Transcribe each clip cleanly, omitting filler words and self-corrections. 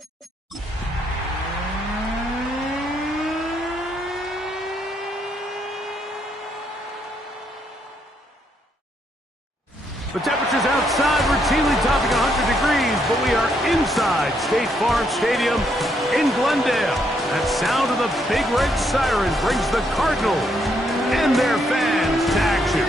The temperatures outside routinely topping 100 degrees, but we are inside State Farm Stadium in Glendale. That sound of the big red siren brings the Cardinals and their fans to action.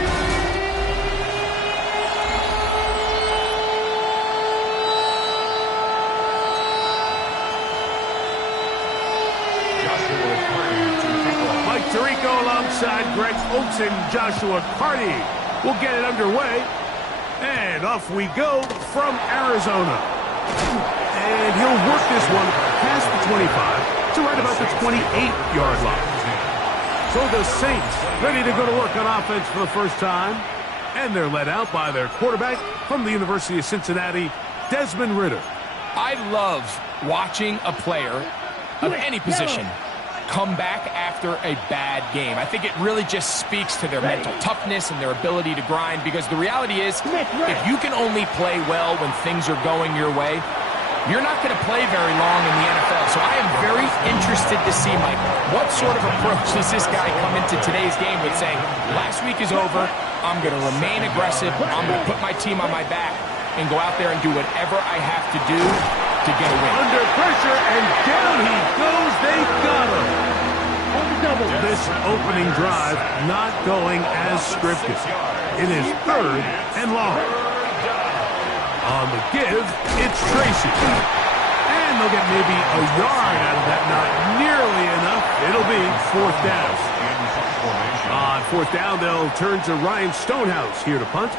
Mike Tirico alongside Greg Oates and Joshua Carty will get it underway. And off we go from Arizona. And he'll work this one past the 25 to right about the 28-yard line. So the Saints ready to go to work on offense for the first time. And they're led out by their quarterback from the University of Cincinnati, Desmond Ridder. I love watching a player of any position come back after a bad game. I think it really just speaks to their mental toughness and their ability to grind, because the reality is, if you can only play well when things are going your way, you're not going to play very long in the NFL. So I am very interested to see, Mike, what sort of approach does this guy come into today's game with, saying, last week is over, I'm going to remain aggressive, I'm going to put my team on my back and go out there and do whatever I have to do to get a win. Under pressure, and down he goes. They got him. This opening drive not going as scripted. It is 3rd and long. On the give, it's Tracy. And they'll get maybe a yard out of that. Not nearly enough. It'll be 4th down. On 4th down, they'll turn to Ryan Stonehouse here to punt.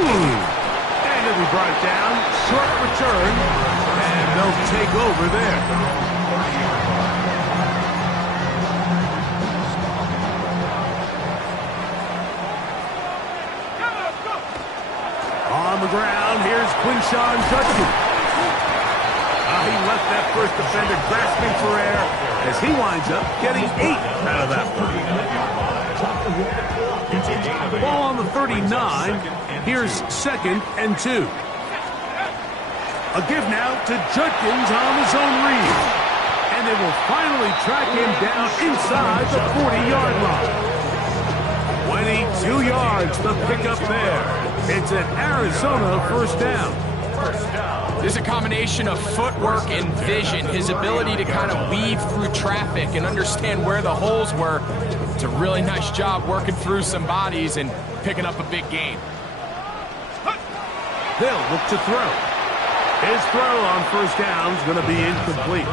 And it'll be brought down. Short return. And they'll take over there. On the ground, here's Quinshon Judkins. He left that first defender grasping for air as he winds up getting 8 out of that one. Ball on the 39. Here's 2nd and 2. A give now to Judkins on his own read. And they will finally track him down inside the 40-yard line. 22 yards, the pickup there. It's an Arizona first down. There's a combination of footwork and vision, his ability to kind of weave through traffic and understand where the holes were. It's a really nice job working through some bodies and picking up a big gain. They'll look to throw. His throw on first down is going to be incomplete.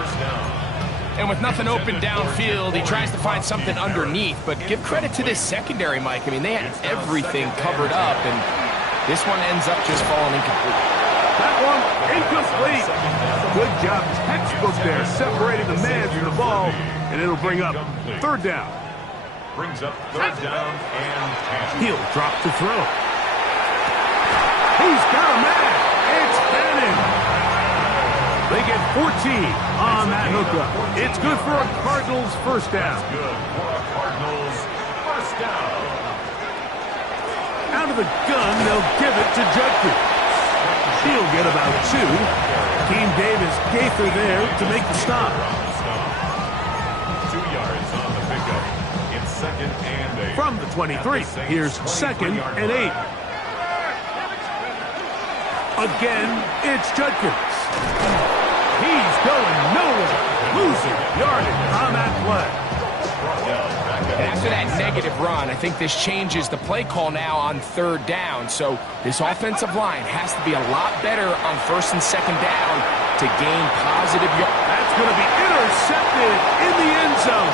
And with nothing open downfield, he tries to find something underneath. But give credit to this secondary, Mike. I mean, they had everything covered up, and this one ends up just falling incomplete. That one, incomplete. Good job, textbook there, separating the man from the ball, and it'll bring up 3rd down. Brings up 3rd down and 10. He'll drop to throw. He's got a man. It's Bannon. They get 14 on that hookup. It's good for a Cardinals first down. Good for a Cardinals first down. Out of the gun, they'll give it to Judkins. He'll get about 2. Keem Davis Gaither there to make the stop. 2 yards on the pickup. It's 2nd and 8. From the 23, here's 2nd and 8. Again, it's Judkins. He's going nowhere. Losing yardage on that play. After that negative run, I think this changes the play call now on 3rd down. So this offensive line has to be a lot better on 1st and 2nd down to gain positive yards. That's going to be intercepted in the end zone.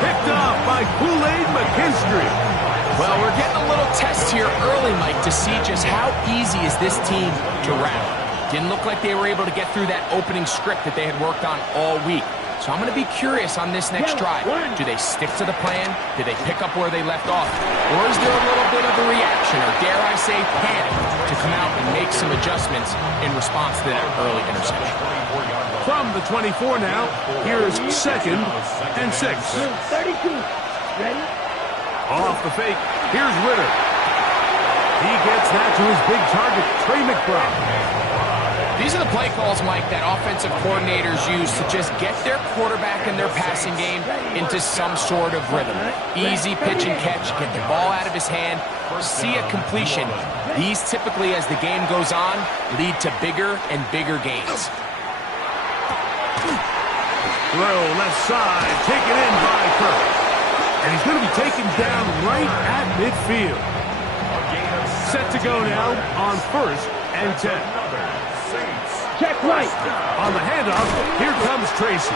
Picked off by Kool-Aid McKinstry. Well, we're getting a little test here early, Mike, to see just how easy is this team to round. Didn't look like they were able to get through that opening script that they had worked on all week. So I'm going to be curious on this next drive. Do they stick to the plan? Do they pick up where they left off? Or is there a little bit of a reaction, or dare I say panic, to come out and make some adjustments in response to that early interception? From the 24 now, here's 2nd and 6. 32. Ready? Off the fake, here's Ridder. gets that to his big target, Trey McBride. These are the play calls, Mike, that offensive coordinators use to just get their quarterback and their passing game into some sort of rhythm. Easy pitch and catch, get the ball out of his hand, see a completion. These typically, as the game goes on, lead to bigger and bigger gains. Throw left side, taken in by Kirk. And he's going to be taken down right at midfield. Set to go now on 1st and 10. Check right. On the handoff, here comes Tracy.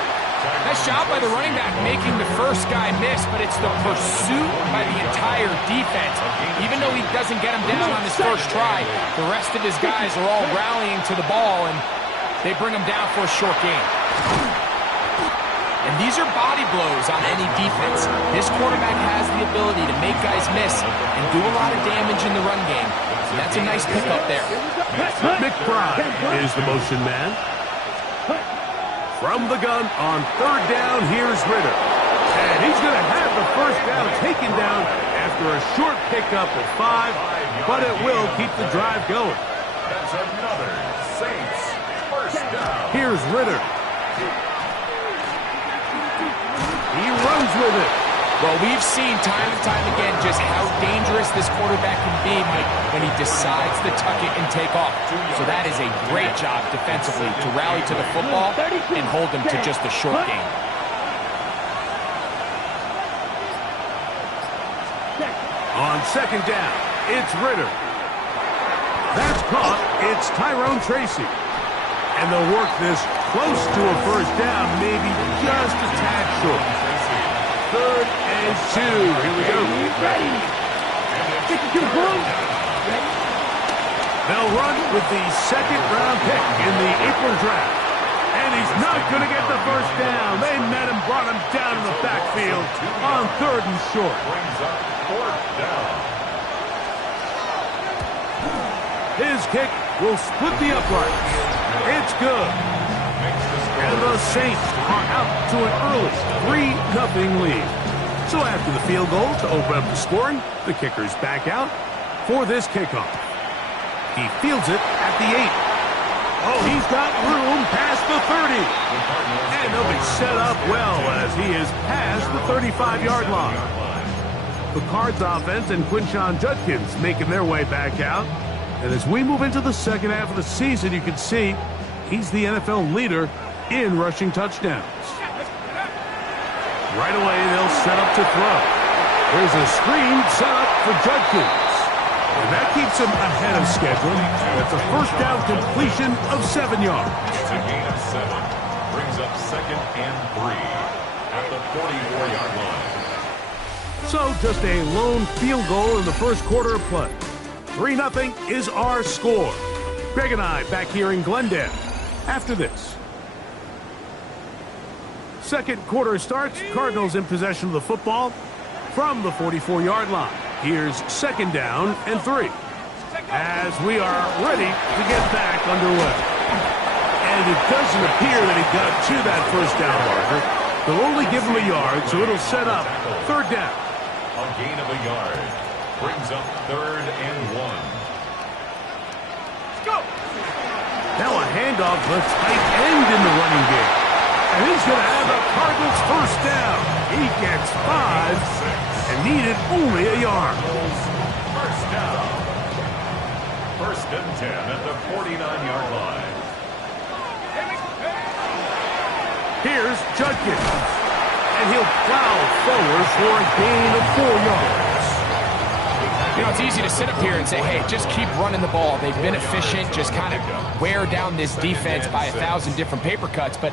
Nice job by the running back making the first guy miss, but it's the pursuit by the entire defense. Even though he doesn't get him down on his first try, the rest of his guys are all rallying to the ball, and they bring him down for a short gain. And these are body blows on any defense. This quarterback has the ability to make guys miss and do a lot of damage in the run game. And that's a nice pickup there. McBride is the motion man. From the gun on 3rd down, here's Ritter. And he's going to have the first down taken down after a short pickup of 5, but it will keep the drive going. That's another Saints first down. Here's Ritter. He runs with it. Well, we've seen time and time again just how dangerous this quarterback can be, Mike, when he decides to tuck it and take off. So that is a great job defensively to rally to the football and hold him to just a short gain. On 2nd down, it's Ritter. That's caught. It's Tyrone Tracy. And they'll work this close to a first down, maybe just a tad short. 3rd and 2. Here we go. Ready. They'll run with the 2nd-round pick in the April draft. And he's not going to get the first down. They met him, brought him down in the backfield on 3rd and short. Brings up 4th down. His kick will split the uprights. It's good. And the Saints are out to an early 3-0 lead. So after the field goal to open up the scoring, the kicker's back out for this kickoff. He fields it at the 8. Oh, he's got room past the 30. And they'll be set up well as he is past the 35-yard line. The Cards offense and Quinshon Judkins making their way back out. And as we move into the second half of the season, you can see he's the NFL leader in rushing touchdowns. Right away, they'll set up to throw. There's a screen set up for Judkins. And that keeps him ahead of schedule. That's a first down completion of 7 yards. It's a gain of 7. Brings up 2nd and 3 at the 44-yard line. So just a lone field goal in the first quarter of play. 3-0 is our score. Greg and I back here in Glendale after this. Second quarter starts. Cardinals in possession of the football from the 44-yard line. Here's 2nd down and 3. As we are ready to get back underway. And it doesn't appear that he got to that first down marker. They'll only give him a yard, so it'll set up 3rd down. A gain of a yard. Brings up 3rd and 1. Go. Now a handoff to the tight end in the running game. And he's going to have the Cardinals first down. He gets 5 and needed only a yard. First down. 1st and 10 at the 49-yard line. Here's Judkins. And he'll plow forward for a gain of 4 yards. You know, it's easy to sit up here and say, hey, just keep running the ball. They've been efficient, just kind of wear down this defense by 1,000 different paper cuts. But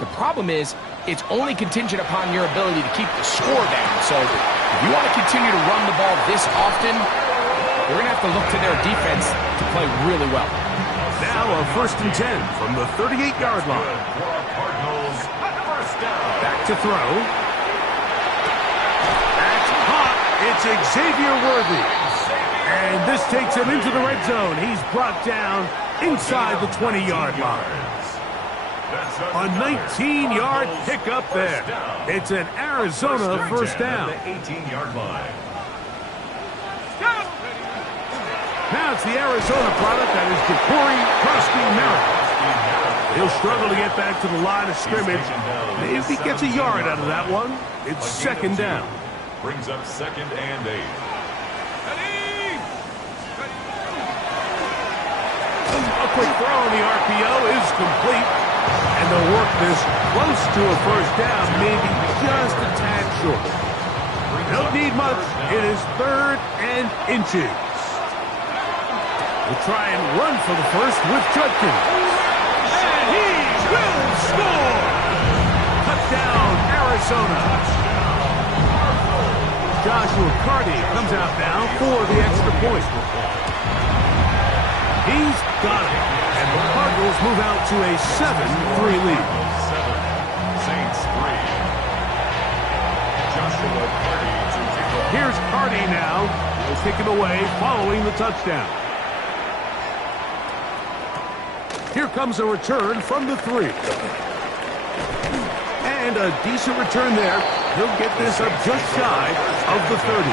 the problem is, it's only contingent upon your ability to keep the score down. So if you want to continue to run the ball this often, you're going to have to look to their defense to play really well. Now a 1st and 10 from the 38-yard line. Cardinals first down. Back to throw. That's hot. It's Xavier Worthy. And this takes him into the red zone. He's brought down inside the 20-yard line. A 19-yard pickup there. It's an Arizona first down. The 18-yard line. Now it's the Arizona product that is Ja'Cory Merritt. He'll struggle to get back to the line of scrimmage. Maybe he gets a yard out of that one. It's second down. Brings up 2nd and 8. A quick throw on the RPO is complete. And they'll work this close to a first down, maybe just a tad short. Don't need much. It is 3rd and inches. We'll try and run for the first with Judkins. And he will score! Touchdown, Arizona. Joshua Carty comes out now for the extra point. He's got it. And the Cardinals move out to a 7-3 lead. 7, Saints 3. Joshua Carty to kick off. Here's Carty now. He'll kick it away following the touchdown. Here comes a return from the 3. And a decent return there. He'll get this up just shy of the 30.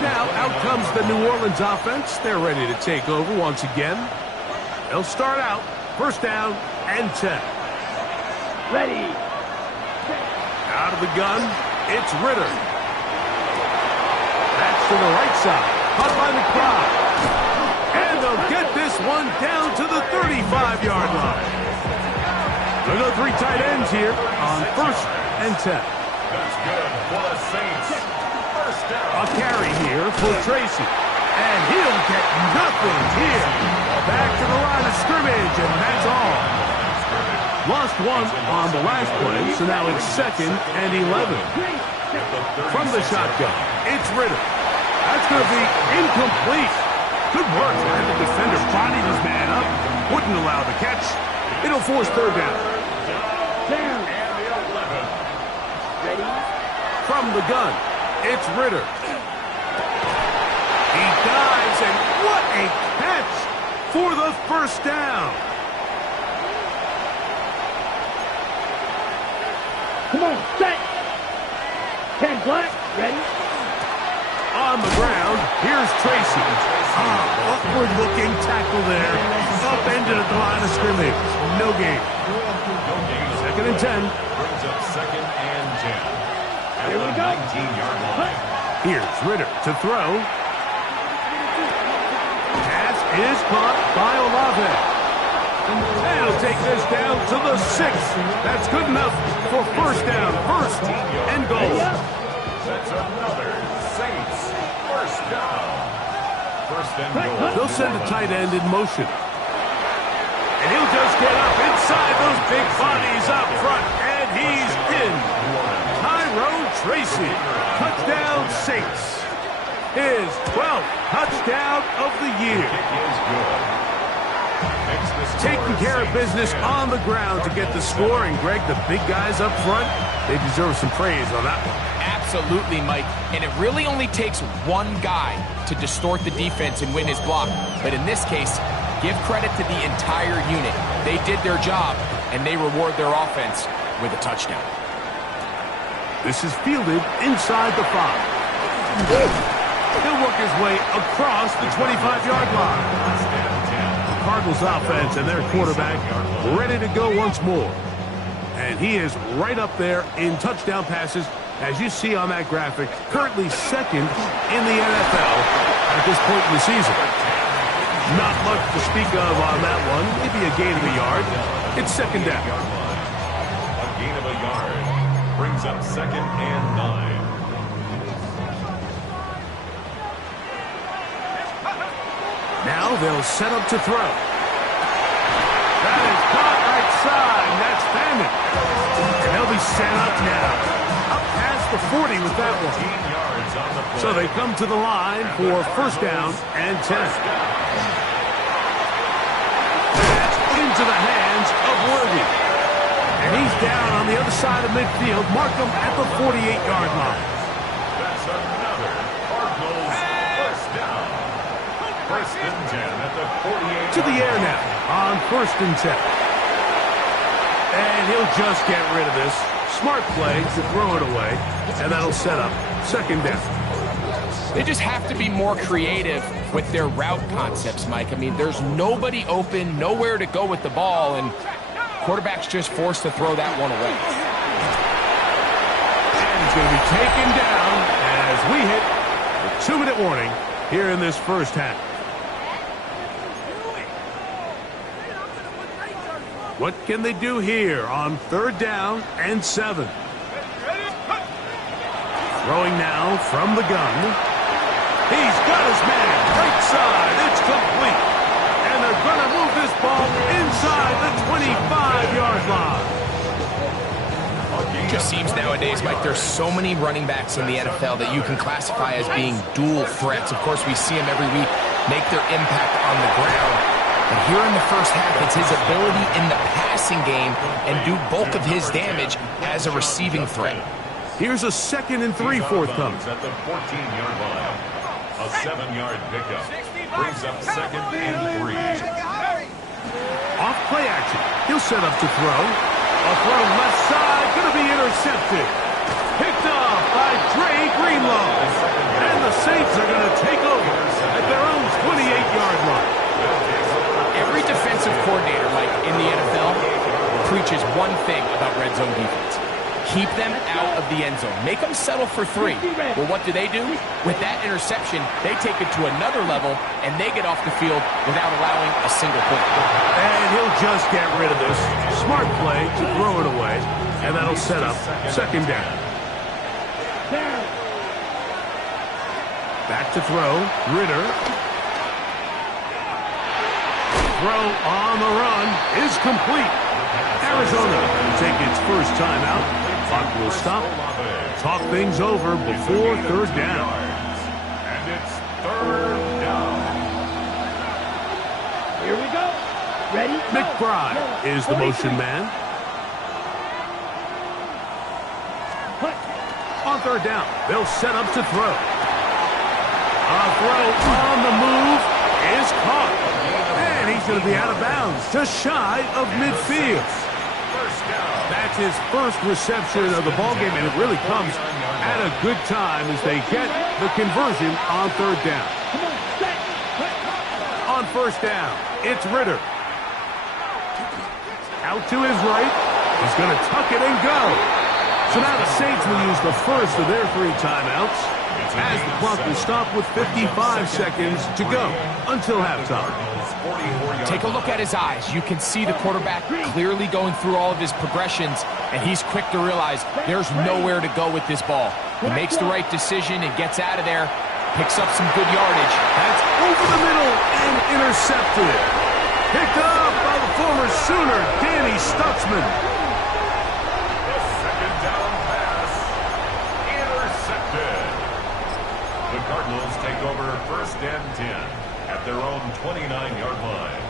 Now out comes the New Orleans offense. They're ready to take over once again. They'll start out 1st down and 10. Ready. Out of the gun, it's Ritter. That's to the right side. Caught by McBride. And they'll get this one down to the 35-yard line. They'll go 3 tight ends here on 1st and 10. That's good for the Saints. 1st down. A carry here for Tracy. And he'll get nothing here. Back to the line of scrimmage, and that's all. Lost one on the last play, so now it's 2nd and 11. From the shotgun, it's Ritter. That's going to be incomplete. Good work. And the defender bodied his man up. Wouldn't allow the catch. It'll force 3rd down. Down. Ready. From the gun, it's Ritter. He dives, and what a catch for the 1st down. Come on, set. 10 black. Ready. On the ground, here's Tracy. Upward-looking tackle there. Upended at the line of scrimmage. No gain. 2nd and 10. Brings up 2nd and 10. At Here the we go. 19-yard line. Here's Ritter to throw. Pass is caught by Olave. And he'll take this down to the 6. That's good enough for 1st down. 1st and goal. That's another Saints 1st down. 1st and goal. They'll send a tight end in motion. And he'll just get up inside those big bodies up front. And he's in. Tyrone Tracy. Touchdown Saints. His 12th touchdown of the year. Taking care of business on the ground to get the score. And Greg, the big guys up front, they deserve some praise on that one. Absolutely, Mike. And it really only takes one guy to distort the defense and win his block. But in this case, give credit to the entire unit. They did their job, and they reward their offense with a touchdown. This is fielded inside the 5. He'll work his way across the 25-yard line. The Cardinals offense and their quarterback ready to go once more. And he is right up there in touchdown passes, as you see on that graphic, currently 2nd in the NFL at this point in the season. Not much to speak of on that one. Maybe a gain of a yard. It's 2nd down. A gain of a yard. Brings up 2nd and 9. Now they'll set up to throw. That is caught right side. That's Famine. And they'll be set up now. Up past the 40 with that one. 15 yards on the play. So they come to the line for 1st down and 10. That's into the hands of Worthy. And he's down on the other side of midfield. Mark him at the 48-yard line. That's another Cardinals 1st down. 1st and 10 at the 48. To the air now on 1st and 10. And he'll just get rid of this. Smart play to throw it away. And that'll set up 2nd down. They just have to be more creative with their route concepts, Mike. I mean, there's nobody open, nowhere to go with the ball, and quarterback's just forced to throw that one away. And he's going to be taken down as we hit the 2-minute warning here in this first half. What can they do here on 3rd down and 7? Throwing now from the gun. He's got his man right side. It's complete. And they're going to move this ball inside the 25-yard line. It just seems nowadays, Mike, there's so many running backs in the NFL that you can classify as being dual threats. Of course, we see them every week make their impact on the ground. But here in the first half, it's his ability in the passing game and do bulk of his damage as a receiving threat. Here's a 2nd and 3 forthcoming. At the 14-yard line. A 7-yard pickup. Brings up 2nd and 3. Off play action. He'll set up to throw. A throw left side. Going to be intercepted. Picked off by Dre Greenlaw. And the Saints are going to take over at their own 28-yard line. Every defensive coordinator, Mike, in the NFL preaches one thing about red zone defense. Keep them out of the end zone. Make them settle for 3. Well, what do? With that interception, they take it to another level, and they get off the field without allowing a single point. And he'll just get rid of this. Smart play to throw it away, and that'll set up 2nd down. Back to throw. Ritter. Throw on the run is complete. Arizona will take its first timeout. Clock will stop. Talk things over before 3rd down. And it's 3rd down. Here we go. Ready? McBride is the motion man. On 3rd down, they'll set up to throw. A throw on the move is caught. And he's going to be out of bounds, just shy of midfield. That's his first reception of the ballgame, and it really comes at a good time as they get the conversion on 3rd down. On 1st down, it's Ritter. Out to his right. He's going to tuck it and go. So now the Saints will use the first of their 3 timeouts as the clock will stop with 55 seconds to go until halftime. Take a look at his eyes. You can see the quarterback clearly going through all of his progressions, and he's quick to realize there's nowhere to go with this ball. He makes the right decision and gets out of there, picks up some good yardage. That's over the middle and intercepted. Picked up by the former Sooner, Danny Stutzman. The 2nd down pass. Intercepted. The Cardinals take over 1st and 10 at their own 29-yard line.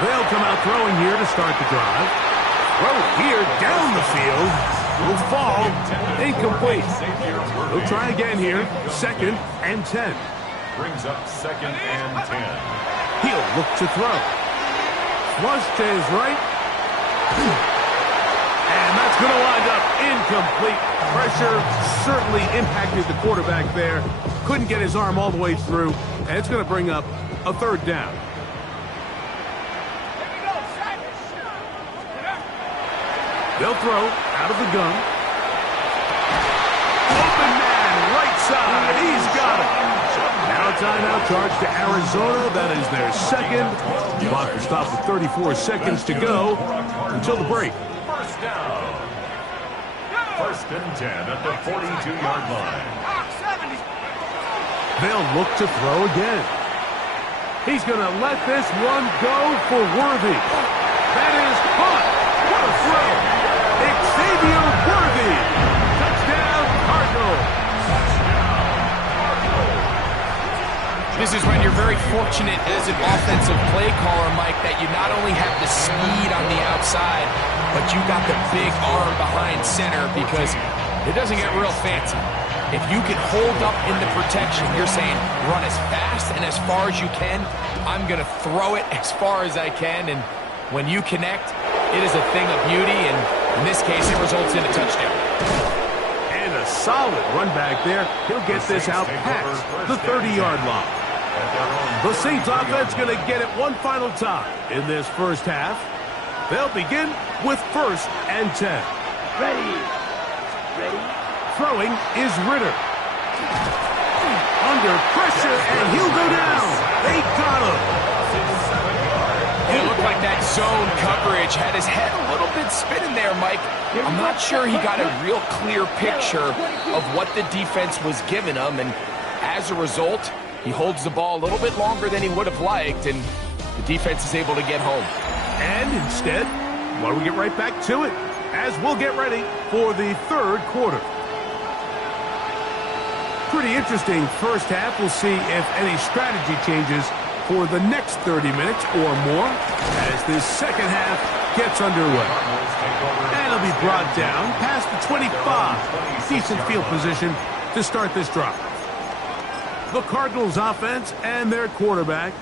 They'll come out throwing here to start the drive. Throw here down the field. Will fall. Incomplete. They'll try again here. 2nd and 10. Brings up 2nd and 10. He'll look to throw. Flush to his right. And that's going to wind up incomplete. Pressure certainly impacted the quarterback there. Couldn't get his arm all the way through. And it's going to bring up a 3rd down. They'll throw out of the gun. Open man, right side. He's got it. Now timeout charge to Arizona. That is their 2nd. Clock will stop with 34 seconds to go until the break. 1st down. 1st and 10 at the 42-yard line. They'll look to throw again. He's going to let this one go for Worthy. That is caught. What a throw. Xavier Worthy. Touchdown, Cardinals. This is when you're very fortunate as an offensive play caller, Mike, that you not only have the speed on the outside, but you got the big arm behind center because it doesn't get real fancy. If you can hold up in the protection, you're saying run as fast and as far as you can. I'm going to throw it as far as I can, and when you connect, it is a thing of beauty, and in this case, it results in a touchdown. And a solid run back there. He'll get this out past the 30-yard line. The Saints offense going to get it one final time in this first half. They'll begin with 1st and 10. Ready. Throwing is Ritter. Under pressure, and he'll go down. They got him. It looked like that zone coverage had his head a little bit spinning there, Mike. I'm not sure he got a real clear picture of what the defense was giving him, and as a result, he holds the ball a little bit longer than he would have liked, and the defense is able to get home. And instead, why don't we get right back to it as we'll get ready for the 3rd quarter. Pretty interesting first half. We'll see if any strategy changes for the next 30 minutes or more as this second half gets underway. And it'll be brought down past the 25. Decent field position to start this drive. The Cardinals offense and their quarterback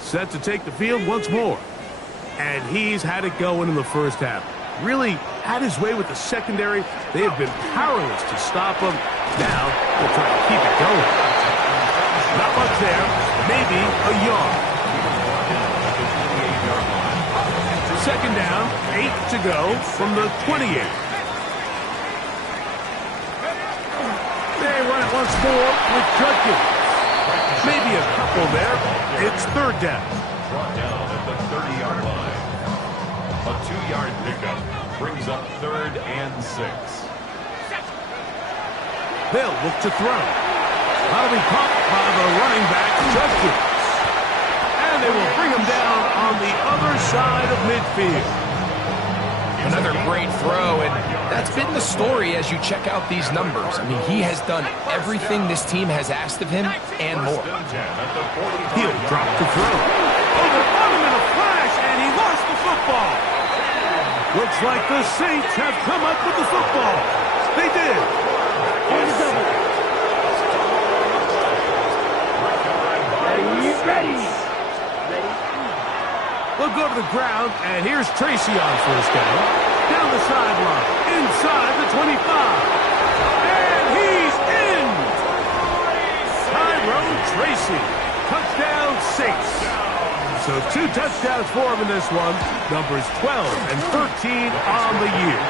set to take the field once more. And he's had it going in the first half. Really had his way with the secondary. They have been powerless to stop him. Now they'll try to keep it going. Not much there. Maybe a yard. 2nd down, 8 to go from the 28. They run it once more with Judkins. Maybe a couple there. It's 3rd down. Brought down at the 30-yard line. A 2-yard pickup brings up 3rd and 6. They'll look to throw. That'll be caught by the running back, Judkins. And they will bring him down on the other side of midfield. Another great throw, and that's been the story as you check out these numbers. I mean, he has done everything this team has asked of him and more. He'll drop to throw. Overthrown him in a flash, and he lost the football. Looks like the Saints have come up with the football. They did. Ready. They'll go to the ground, and here's Tracy on 1st down. Down the sideline, inside the 25. And he's in! Tyrone Tracy, touchdown Saints. So 2 touchdowns for him in this one. Numbers 12 and 13 on the year.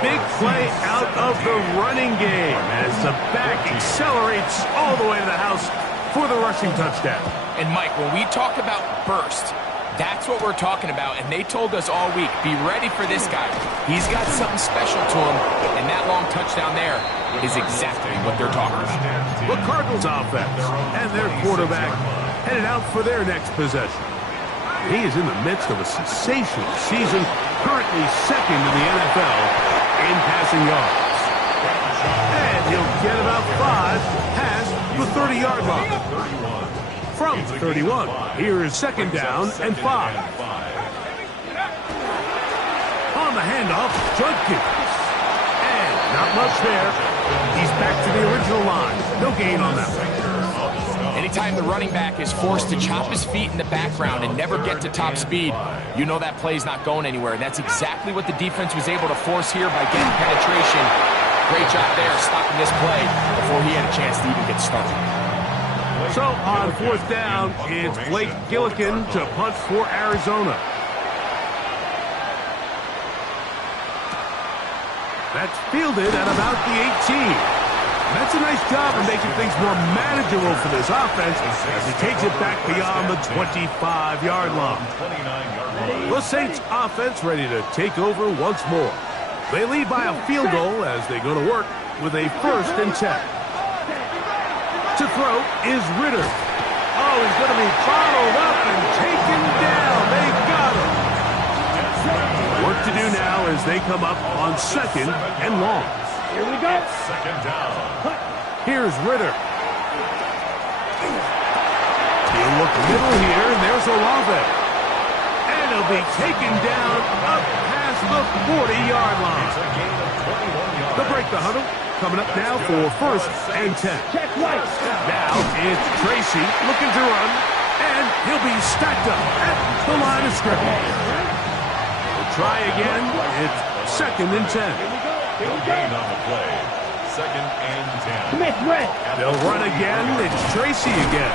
Big play out of the running game as the back accelerates all the way to the house for the rushing touchdown. And Mike, when we talk about burst, that's what we're talking about. And they told us all week, be ready for this guy. He's got something special to him, and that long touchdown there is exactly what they're talking about. The Cardinals offense and their quarterback headed out for their next possession. He is in the midst of a sensational season, currently 2nd in the NFL in passing yards. And he'll get about 5 past the 30-yard line. From the 31, here is 2nd down and 5. On the handoff, Judkins. And not much there. He's back to the original line. No gain on that one. Anytime the running back is forced to chop his feet in the background and never get to top speed, you know that play's not going anywhere. And that's exactly what the defense was able to force here by getting penetration. Great job there stopping this play before he had a chance to even get started. So on 4th down, it's Blake Gillikin to punt for Arizona. That's fielded at about the 18. That's a nice job of making things more manageable for this offense as he takes it back beyond the 25-yard line. The Saints offense ready to take over once more. They lead by a field goal as they go to work with a 1st and 10. To throw is Ritter. Oh, he's going to be bottled up and taken down. They got him. Work to do now as they come up on 2nd and long. Here we go. 2nd down. Here's Ritter. He'll look middle here, and there's Olave. And he'll be taken down up past the 40-yard line. They'll break the huddle. Coming up now for 1st and 10. Check right. Now it's Tracy looking to run, and he'll be stacked up at the line of scrimmage. We'll try again. It's 2nd and 10. No gain on the play. 2nd and 10. Smith red. They'll run again. It's Tracy again.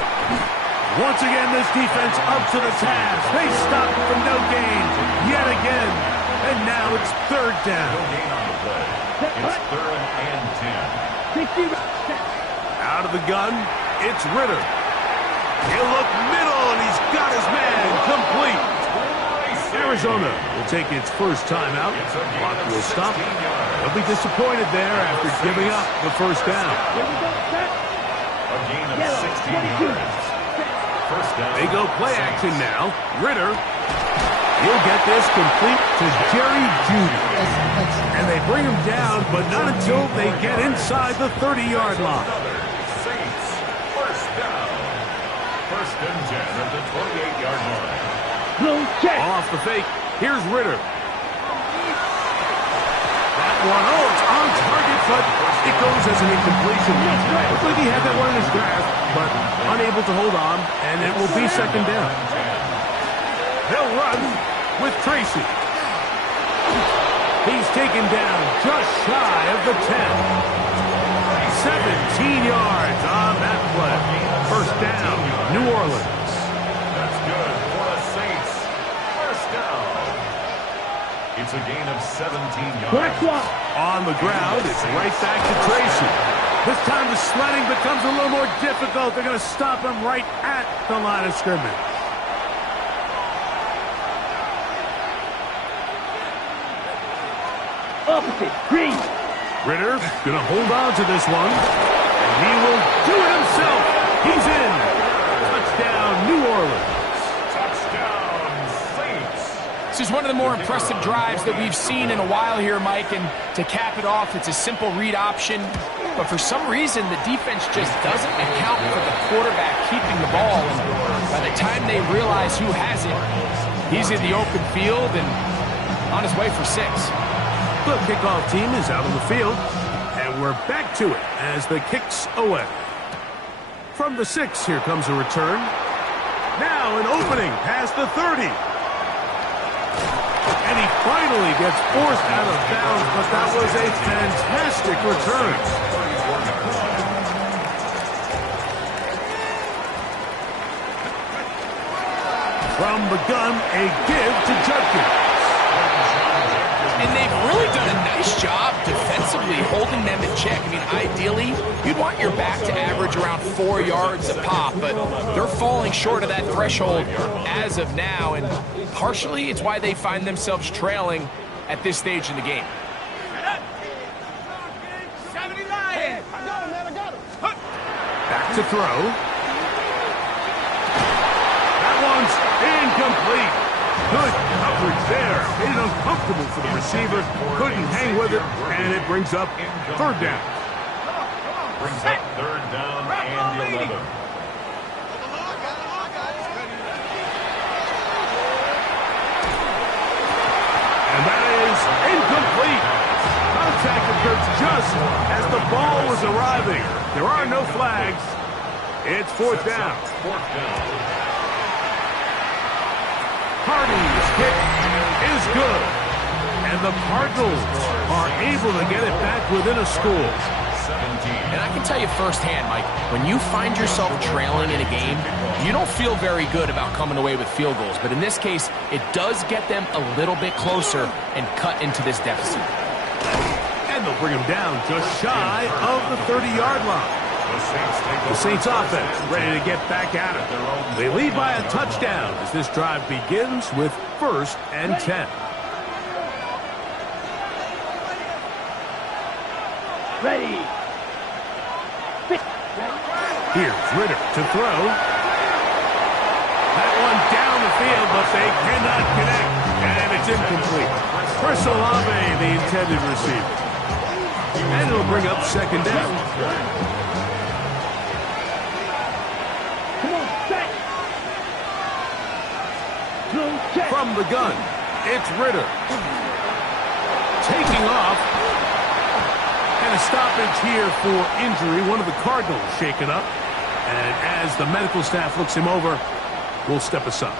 Once again, this defense up to the task. They stop for no gain yet again. And now it's 3rd down. No gain on the play. It's 3rd and 10. 60. Out of the gun, it's Ritter. He'll look middle, and he's got his man complete. Arizona will take its first timeout. Clock will stop. They'll be disappointed there after giving up the first down. A gain of 16 yards. First down. They go play action now. Ritter. He'll get this complete to Jerry Jeudy. And they bring him down, but not until they get inside the 30-yard line. Saints. First down. First and 10 at the 28-yard line. Off the fake. Here's Ritter. That one, it's on target, but it goes as an incompletion. Looks like he had that one in his grasp, but unable to hold on, and it will be 2nd down. They'll run with Tracy. He's taken down just shy of the 10. 17 yards on that play. First down, New Orleans. That's good for the Saints. First down. It's a gain of 17 yards. On the ground, it's right back to Tracy. This time the sledding becomes a little more difficult. They're going to stop him right at the line of scrimmage. Opposite. Green. Ritter going to hold on to this one. And he will do it himself. He's in. Touchdown, New Orleans. Touchdown, Saints. This is one of the more impressive drives that we've seen in a while here, Mike, and to cap it off, it's a simple read option, but for some reason, the defense just doesn't account for the quarterback keeping the ball, and by the time they realize who has it, he's in the open field and on his way for 6. The kickoff team is out on the field, and we're back to it as the kicks away. From the 6, here comes a return. Now an opening past the 30. And he finally gets forced out of bounds, but that was a fantastic return. From the gun, a give to Judkins. And they've really done a nice job defensively holding them in check. I mean, ideally, you'd want your back to average around 4 yards a pop, but they're falling short of that threshold as of now, and partially it's why they find themselves trailing at this stage in the game. Back to throw. That one's incomplete. Good coverage there. Made it uncomfortable for the receiver. Couldn't hang with it, and it brings up 3rd down. Brings up 3rd down and 11. And that is incomplete. Contact occurred just as the ball was arriving. There are no flags. It's 4th down. 4th down. Hardy's kick is good. And the Cardinals are able to get it back within a score. 17. And I can tell you firsthand, Mike, when you find yourself trailing in a game, you don't feel very good about coming away with field goals. But in this case, it does get them a little bit closer and cut into this deficit. And they'll bring him down just shy of the 30-yard line. The Saints offense ready to get back at it. They lead by a touchdown as this drive begins with 1st and 10. Ready. Here's Ritter to throw. That one down the field, but they cannot connect, and it's incomplete. Chris Olave, the intended receiver. And it'll bring up 2nd down. From the gun, it's Ritter. Taking off. And a stoppage here for injury. One of the Cardinals shaken up. And as the medical staff looks him over, we'll step aside.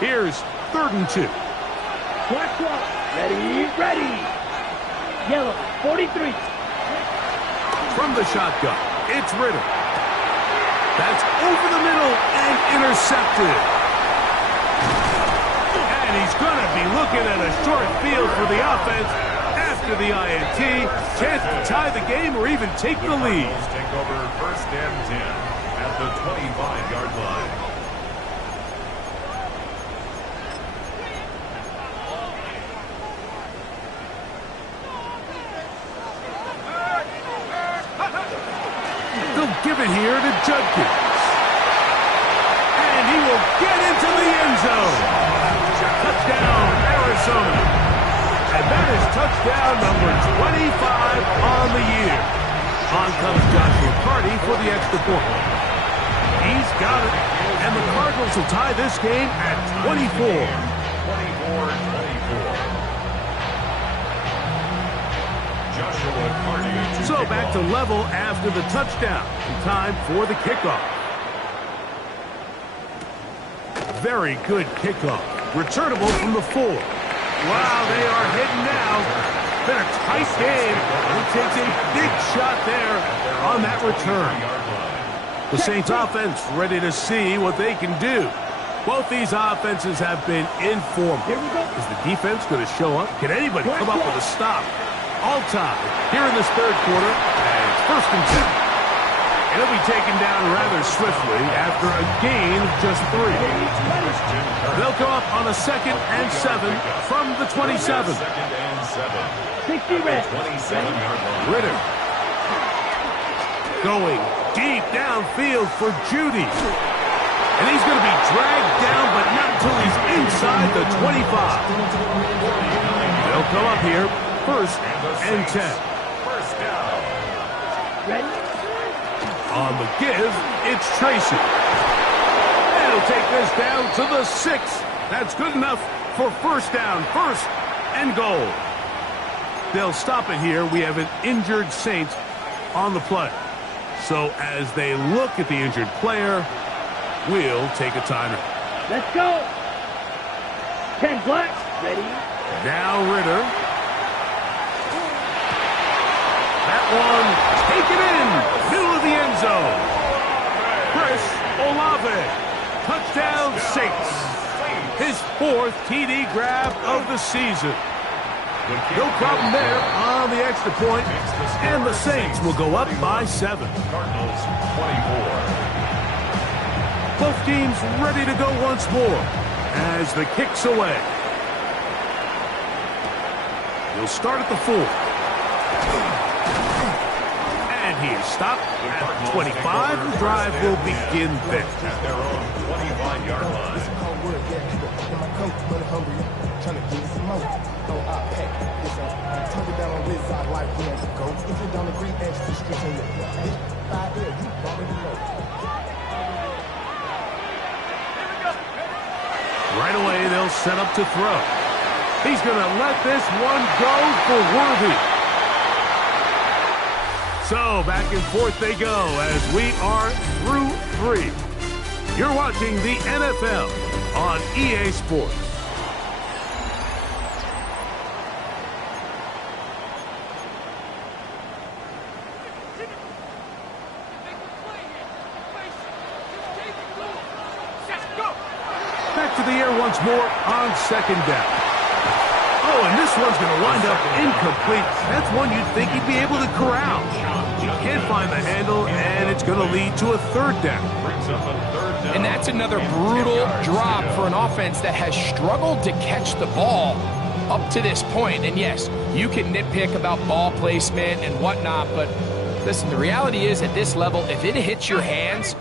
Here's 3rd and 2. Ready. Yellow, 43. From the shotgun, it's Ritter. That's over the middle and intercepted. And he's going to be looking at a short field for the offense after the INT. Chance to tie the game or even take the lead. Take over first and 10 at the 25-yard line. They'll give it here to Judkins. And he will get into the end zone. Touchdown, Arizona. And that is touchdown number 25 on the year. On comes Joshua Carty for the extra point. He's got it. And the Cardinals will tie this game at 24. 24-24. Joshua Carty. So back to level after the touchdown. Time for the kickoff. Very good kickoff. Returnable from the 4. Wow, they are hitting now. Been a tight game. He takes a big shot there on that return. The Saints offense ready to see what they can do. Both these offenses have been informed. Is the defense going to show up? Can anybody come up with a stop? All time here in this third quarter, and it's first and 10. And he'll be taken down rather swiftly after a gain of just 3. They'll go up on a 2nd and 7 from the 27. 60 red. Ritter going deep downfield for Judy. And he's going to be dragged down, but not until he's inside the 25. They'll come up here. First and 10. First down. Ready. On the give, it's Tracy. And he'll take this down to the 6. That's good enough for first down. First and goal. They'll stop it here. We have an injured Saint on the play. So as they look at the injured player, we'll take a timeout. Let's go. 10 black. Ready. Now Ritter. That one taken in, middle of the end zone. Chris Olave, touchdown Saints. His 4th TD grab of the season. No problem there on the extra point, and the Saints will go up by 7. Cardinals 24. Both teams ready to go once more as the kick's away. He'll start at the 4. He is stopped at 25. The drive will begin there. At their own 25-yard line. Right away, they'll set up to throw. He's going to let this one go for Worthy. So, back and forth they go as we are through 3. You're watching the NFL on EA Sports. Back to the air once more on 2nd down. Oh, and this one's going to wind up incomplete. That's one you'd think he'd be able to corral. He can't find the handle, and it's going to lead to a 3rd down. And that's another brutal drop for an offense that has struggled to catch the ball up to this point. And yes, you can nitpick about ball placement and whatnot, but listen, the reality is at this level, if it hits your hands,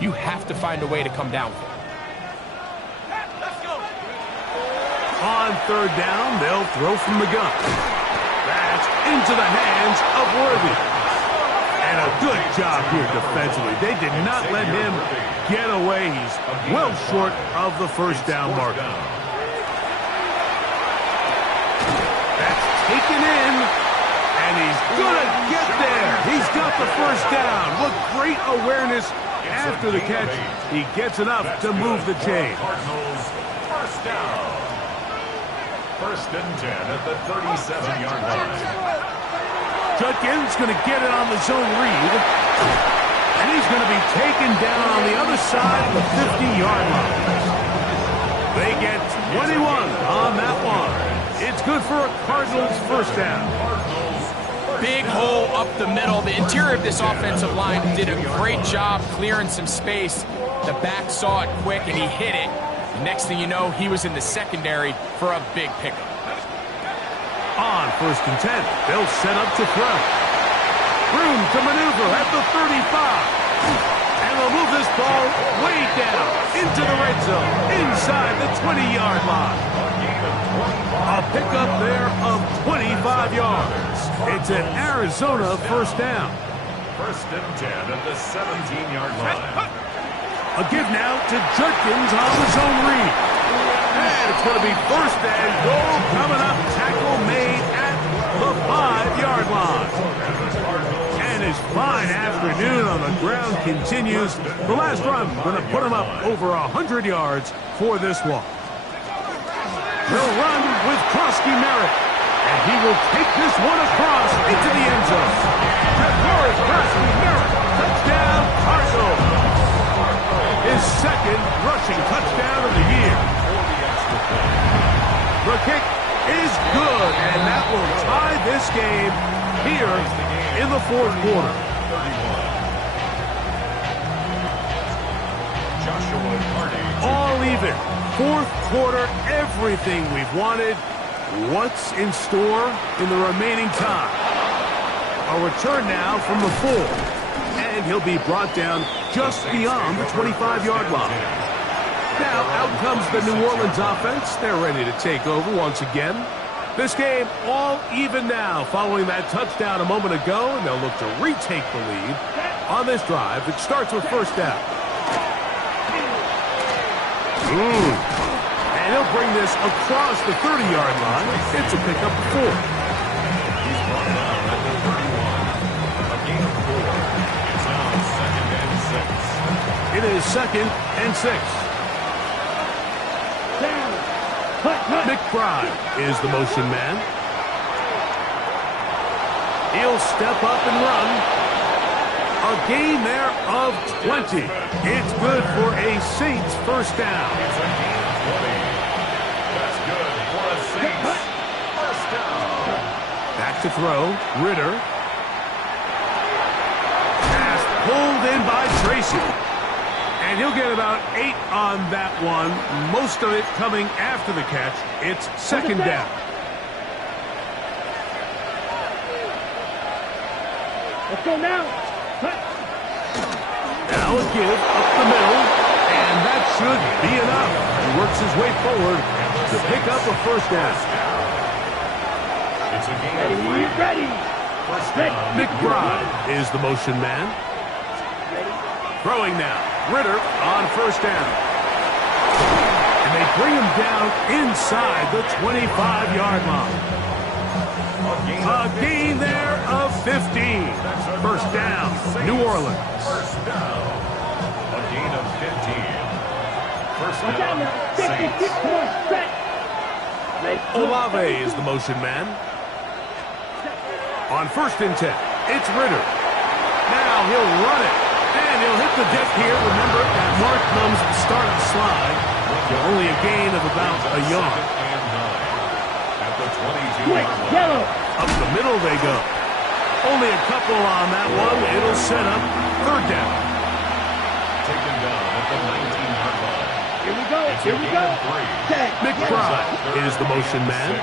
you have to find a way to come down with it. On 3rd down, they'll throw from the gun. That's into the hands of Worthy. And a good job here defensively. They did not let him get away. He's well short of the first down marker. That's taken in, and he's going to get there. He's got the first down. What great awareness after the catch. He gets enough to move the chain. Cardinals first down. First and 10 at the 37-yard line. Judkins going to get it on the zone read. And he's going to be taken down on the other side of the 50-yard line. They get 21 on that one. It's good for a Cardinals first down. Big hole up the middle. The interior of this offensive line did a great job clearing some space. The back saw it quick, and he hit it. The next thing you know, he was in the secondary for a big pickup. On first and 10, they'll set up to throw. Room to maneuver at the 35. And they'll move this ball way down into the red zone, inside the 20-yard line. A pickup there of 25 yards. It's an Arizona first down. First and 10 at the 17-yard line. A give now to Judkins on the zone read. And it's going to be first and goal coming up. Tackle made at the 5-yard line. And his fine afternoon on the ground continues. The last run going to put him up over 100 yards for this one. They'll run with Krosky Merritt. And he will take this one across into the end zone. DeForest Krosky Merritt. Touchdown, Cardinals. His second rushing touchdown of the year. The kick is good, and that will tie this game here in the fourth quarter. All even. Fourth quarter, everything we've wanted. What's in store in the remaining time? A return now from the full. And he'll be brought down just beyond the 25-yard line. Now, out comes the New Orleans offense. They're ready to take over once again. This game all even now following that touchdown a moment ago, and they'll look to retake the lead on this drive. It starts with first down. And he'll bring this across the 30-yard line. It's a pickup of 4. He's brought down at the 31. A gain of 4. It's now second and 6. It is second and 6. McBride is the motion man. He'll step up and run. A gain there of 20. It's good for a Saints first down. It's a gain of 20. That's good for a Saints first down. Back to throw. Ritter. Pass pulled in by Tracy. And he'll get about 8 on that one. Most of it coming after the catch. It's second down. Let's go now. Now a give up the middle. And that should be enough. He works his way forward to pick up a first down. It's a gain of 3. Ready. First down. McBride is the motion man. Throwing now. Ritter on first down. And they bring him down inside the 25-yard line. A gain there of 15. First down, New Orleans. First down. A gain of 15. First down, Saints. Olave is the motion man. On first and 10, it's Ritter. Now he'll run it. And he'll hit the deck here. Remember, that mark comes at the start of the slide. Only a gain of about a yard. At the 22-yard line. Up the middle they go. Only a couple on that one. It'll set up third down. Taken down at the 19-yard line. Here we go. It's a Here we gain go. of 3. McBride is the motion man.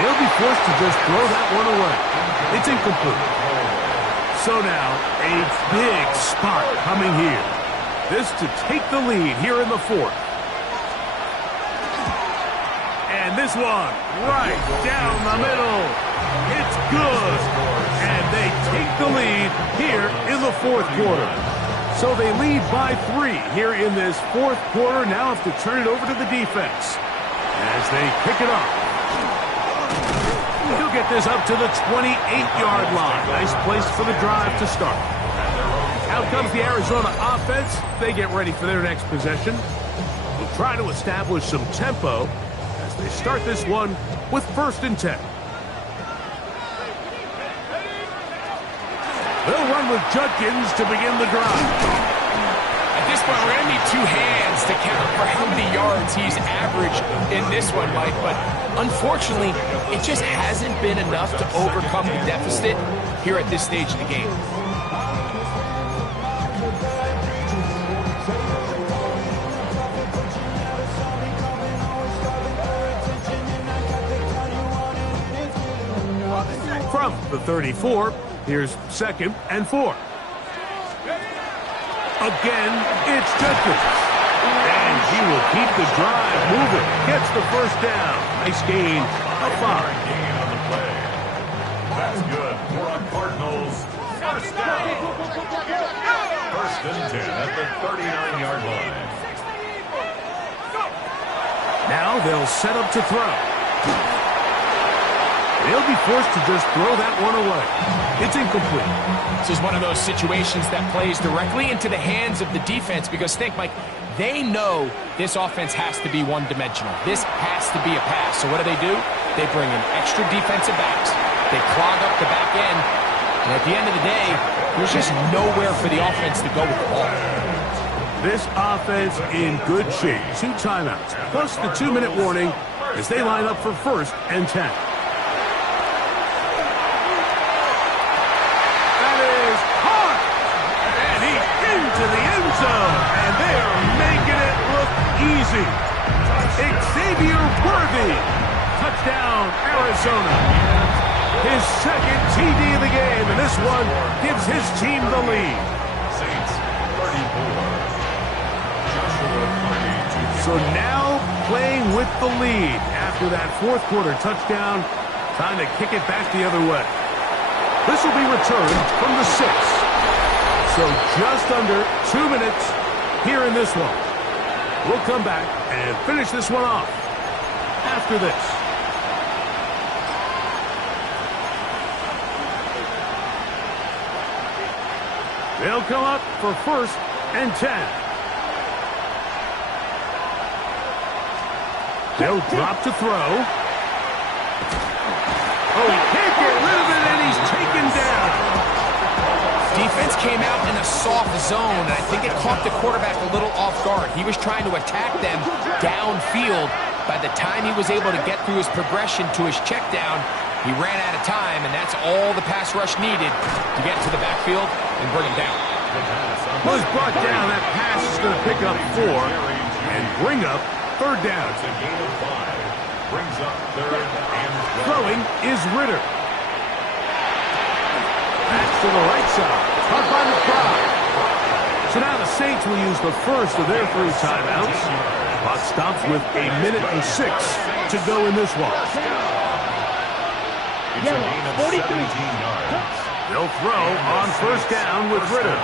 He'll be forced to just throw that one away. It's incomplete. So now, a big spot coming here. This to take the lead here in the fourth. And this one, right down the middle. It's good. And they take the lead here in the fourth quarter. So they lead by 3 here in this fourth quarter. Now have to turn it over to the defense as they pick it up. He'll get this up to the 28-yard line. Nice place for the drive to start. Out comes the Arizona offense. They get ready for their next possession. try to establish some tempo as they start this one with 1st and 10. They'll run with Judkins to begin the drive. At this point, we're going to need 2 hands to count for how many yards he's averaged in this one, Mike. But unfortunately, it just hasn't been enough to overcome the deficit here at this stage of the game. From the 34, here's 2nd and 4. Again, it's Judkins. And he will keep the drive moving. Gets the 1st down. Nice gain of 5. Gain on the play. That's good for a Cardinals 1st down. 1st and 10 at the 39-yard line. Now they'll set up to throw. They'll be forced to just throw that one away. It's incomplete. This is one of those situations that plays directly into the hands of the defense because think, Mike, they know this offense has to be one-dimensional. This has to be a pass. So what do? They bring in extra defensive backs. They clog up the back end. And at the end of the day, there's just nowhere for the offense to go with the ball. This offense in good shape. 2 timeouts, plus the 2-minute warning as they line up for 1st and 10. To the end zone, and they are making it look easy. Xavier Worthy, touchdown, Arizona. His 2nd TD of the game, and this one gives his team the lead. Saints 34. So now playing with the lead after that 4th quarter touchdown, time to kick it back the other way. This will be returned from the 6. So just under 2 minutes here in this one. We'll come back and finish this one off after this. They'll come up for 1st and 10. They'll drop to throw. Oh, he can't get rid of it, and he's taken down. Defense came out in a soft zone, and I think it caught the quarterback a little off guard. He was trying to attack them downfield. By the time he was able to get through his progression to his check down, he ran out of time, and that's all the pass rush needed to get to the backfield and bring him down. Was brought down. That pass is going to pick up 4 and bring up 3rd down. It's a gain of 5. Brings up 3rd and 12. Throwing is Ritter. That's to the right side. Up on the 5. So now the Saints will use the 1st of their 3 timeouts. Clock stops with 1:06 to go in this one. It's a gain of 17 yards. They'll throw on 1st down with Ritter.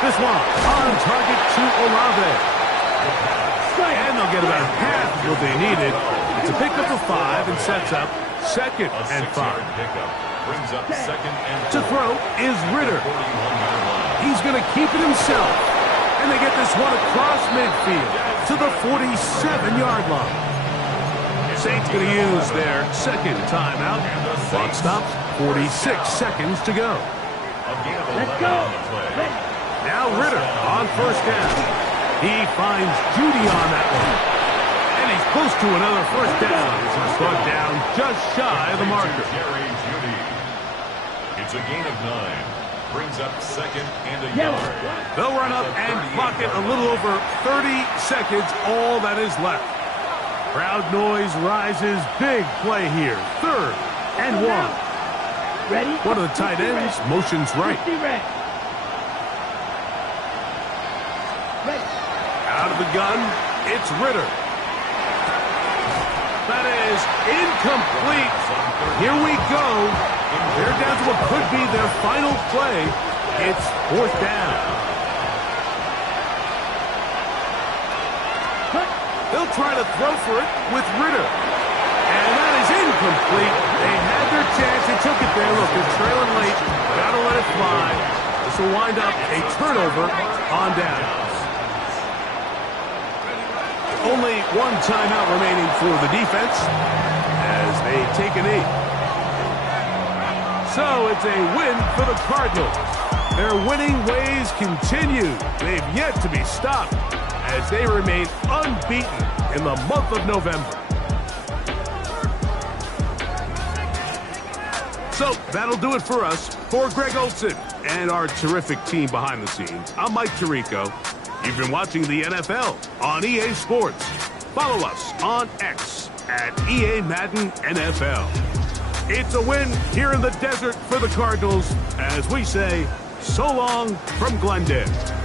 This one on target to Olave. And they'll get about half what they needed. It's a pickup of 5 and sets up 2nd and 5. Pickup brings up 2nd and 4. To throw is Ritter. He's going to keep it himself. And they get this one across midfield to the 47-yard line. Saints going to use their 2nd timeout. Clock stops, 46 seconds to go. Let's go. Now Ritter on 1st down. He finds Judy on that one. And he's close to another 1st down. He's brought down just shy of the marker. It's a gain of 9. Brings up 2nd and a yard. They'll run up and clock it a little over 30 seconds. All that is left. Crowd noise rises. Big play here. 3rd and 1. Ready? One of the tight ends motions right. Out of the gun, it's Ritter. That is incomplete. Here we go. They're down to what could be their final play. It's 4th down. They'll try to throw for it with Ritter. And that is incomplete. They had their chance. They took it there. Look, they're trailing late. Gotta let it fly. This will wind up a turnover on down. Only one timeout remaining for the defense as they take a knee. So it's a win for the Cardinals. Their winning ways continue. They've yet to be stopped as they remain unbeaten in the month of November. So that'll do it for us. For Greg Olson and our terrific team behind the scenes, I'm Mike Tirico. You've been watching the NFL on EA Sports. Follow us on X at EA Madden NFL. It's a win here in the desert for the Cardinals as we say so long from Glendale.